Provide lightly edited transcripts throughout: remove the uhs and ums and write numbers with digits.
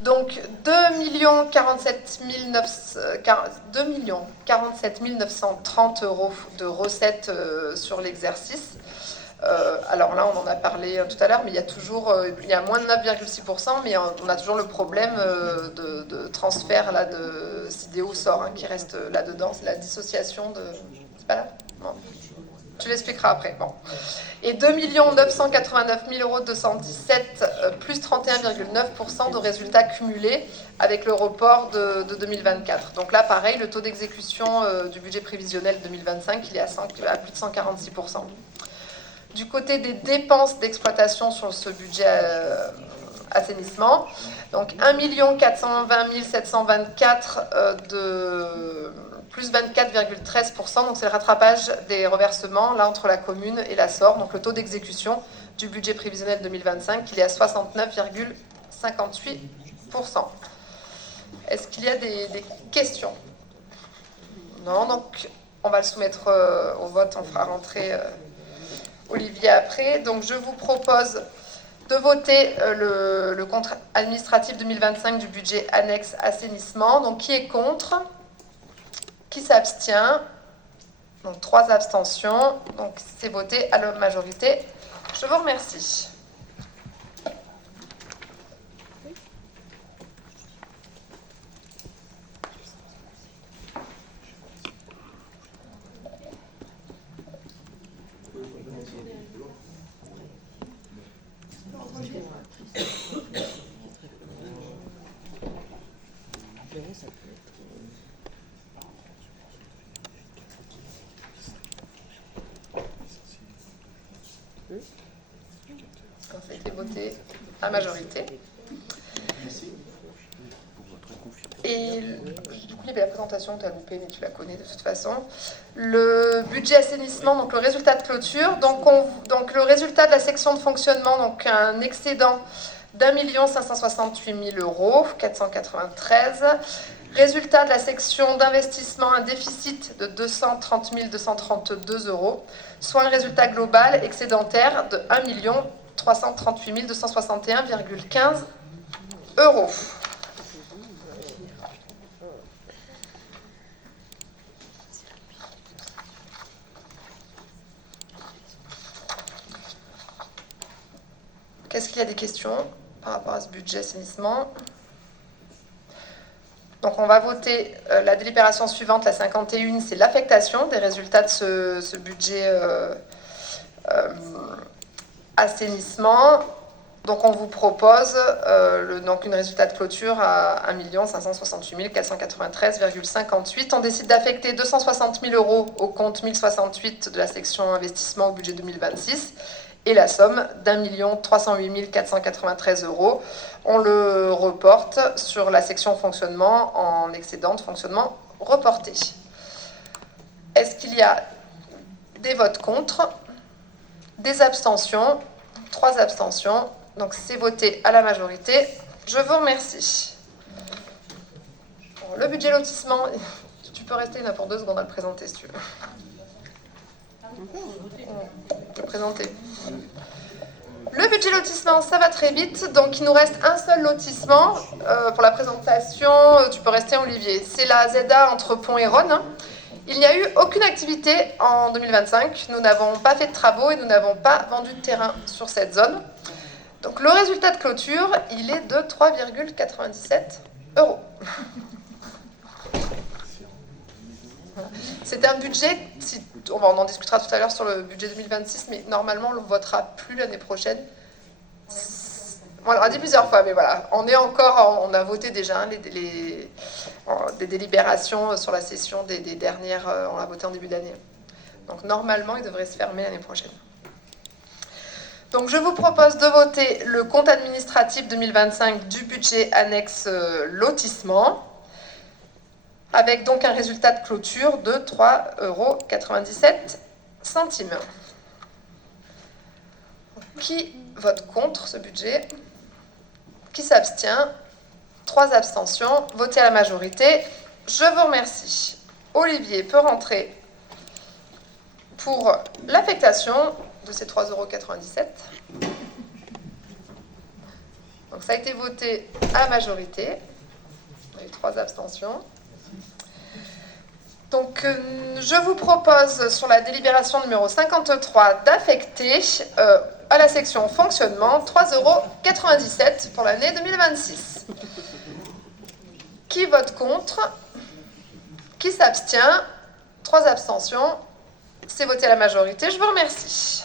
Donc 2 930 euros de recettes sur l'exercice. Alors là, on en a parlé tout à l'heure, mais il y a moins de 9,6%, mais on a toujours le problème de transfert là, de Sidéo sort, qui reste là-dedans. C'est la dissociation de... C'est pas là? Bon. Tu l'expliqueras après. Bon. Et 2 989 217 plus 31,9% de résultats cumulés avec le report de 2024. Donc là, pareil, le taux d'exécution du budget prévisionnel 2025, il est à plus de 146%. Du côté des dépenses d'exploitation sur ce budget assainissement, donc 1 420 724 de plus 24,13%, donc c'est le rattrapage des reversements là entre la commune et la SOR, donc le taux d'exécution du budget prévisionnel 2025, il est à 69,58%. Est-ce qu'il y a des questions? Non, donc on va le soumettre au vote, on fera rentrer Olivier après. Donc je vous propose de voter le compte administratif 2025 du budget annexe assainissement. Donc qui est contre? Qui s'abstient? Donc 3 abstentions. Donc c'est voté à la majorité. Je vous remercie. Ça a été voté à majorité. Et du coup, il y avait la présentation, tu as loupé, mais tu la connais de toute façon. Le budget assainissement, donc le résultat de clôture. Donc le résultat de la section de fonctionnement, donc un excédent d'1 568 000 euros, 493. Résultat de la section d'investissement, un déficit de 230 232 euros, soit un résultat global excédentaire de 1 338 261,15 euros. Qu'est-ce qu'il y a des questions par rapport à ce budget assainissement? Donc on va voter la délibération suivante, la 51, c'est l'affectation des résultats de ce budget assainissement. Donc on vous propose une résultat de clôture à 1 568 493,58. On décide d'affecter 260 000 euros au compte 1068 de la section investissement au budget 2026. Et la somme d'1 308 493 euros, on le reporte sur la section fonctionnement en excédent de fonctionnement reporté. Est-ce qu'il y a des votes contre? Des abstentions? 3 abstentions. Donc c'est voté à la majorité. Je vous remercie. Bon, le budget lotissement, tu peux rester là pour 2 secondes à le présenter si tu veux. Le présenter. Le budget lotissement, ça va très vite. Donc, il nous reste un seul lotissement pour la présentation. Tu peux rester, Olivier. C'est la ZA entre Pont et Rhône. Il n'y a eu aucune activité en 2025. Nous n'avons pas fait de travaux et nous n'avons pas vendu de terrain sur cette zone. Donc, le résultat de clôture, il est de 3,97 euros. C'est un budget, on en discutera tout à l'heure sur le budget 2026, mais normalement on ne le votera plus l'année prochaine. On l'a dit plusieurs fois, mais voilà, on a voté déjà des délibérations sur la session des dernières, on l'a voté en début d'année. Donc normalement il devrait se fermer l'année prochaine. Donc je vous propose de voter le compte administratif 2025 du budget annexe lotissement, avec donc un résultat de clôture de 3,97 €. Qui vote contre ce budget? Qui s'abstient? 3 abstentions. Voté à la majorité. Je vous remercie. Olivier peut rentrer pour l'affectation de ces 3,97 €. Donc ça a été voté à majorité. Il y a eu 3 abstentions. Donc je vous propose sur la délibération numéro 53 d'affecter à la section fonctionnement 3,97 € pour l'année 2026. Qui vote contre? Qui s'abstient? 3 abstentions. C'est voté à la majorité. Je vous remercie.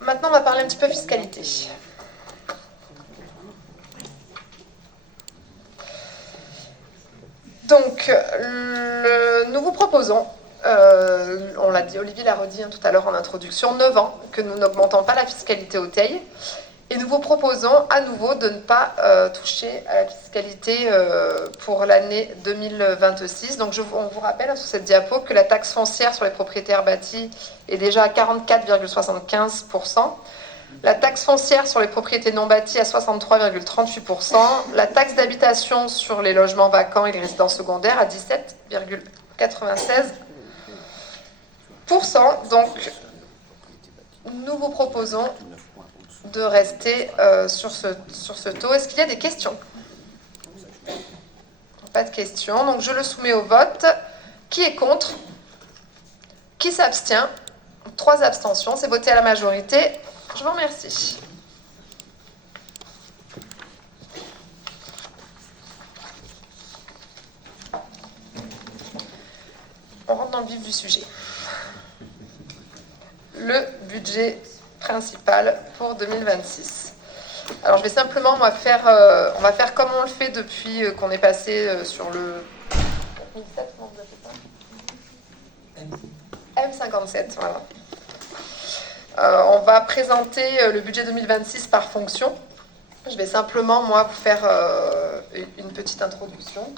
Maintenant, on va parler un petit peu fiscalité. Donc, nous vous proposons, on l'a dit, Olivier l'a redit tout à l'heure en introduction, 9 ans que nous n'augmentons pas la fiscalité au TEI. Et nous vous proposons à nouveau de ne pas toucher à la fiscalité pour l'année 2026. Donc on vous rappelle sur cette diapo que la taxe foncière sur les propriétaires bâtis est déjà à 44,75%. La taxe foncière sur les propriétés non bâties à 63,38%. La taxe d'habitation sur les logements vacants et les résidences secondaires à 17,96%. Donc nous vous proposons de rester sur ce taux. Est-ce qu'il y a des questions? Pas de questions. Donc je le soumets au vote. Qui est contre? Qui s'abstient? 3 abstentions. C'est voté à la majorité. Je vous remercie. On rentre dans le vif du sujet. Le budget principal pour 2026. Alors je vais simplement, on va faire comme on le fait depuis qu'on est passé sur le 4007, comment vous appelez ça? M57, voilà. On va présenter le budget 2026 par fonction. Je vais simplement, moi, vous faire une petite introduction.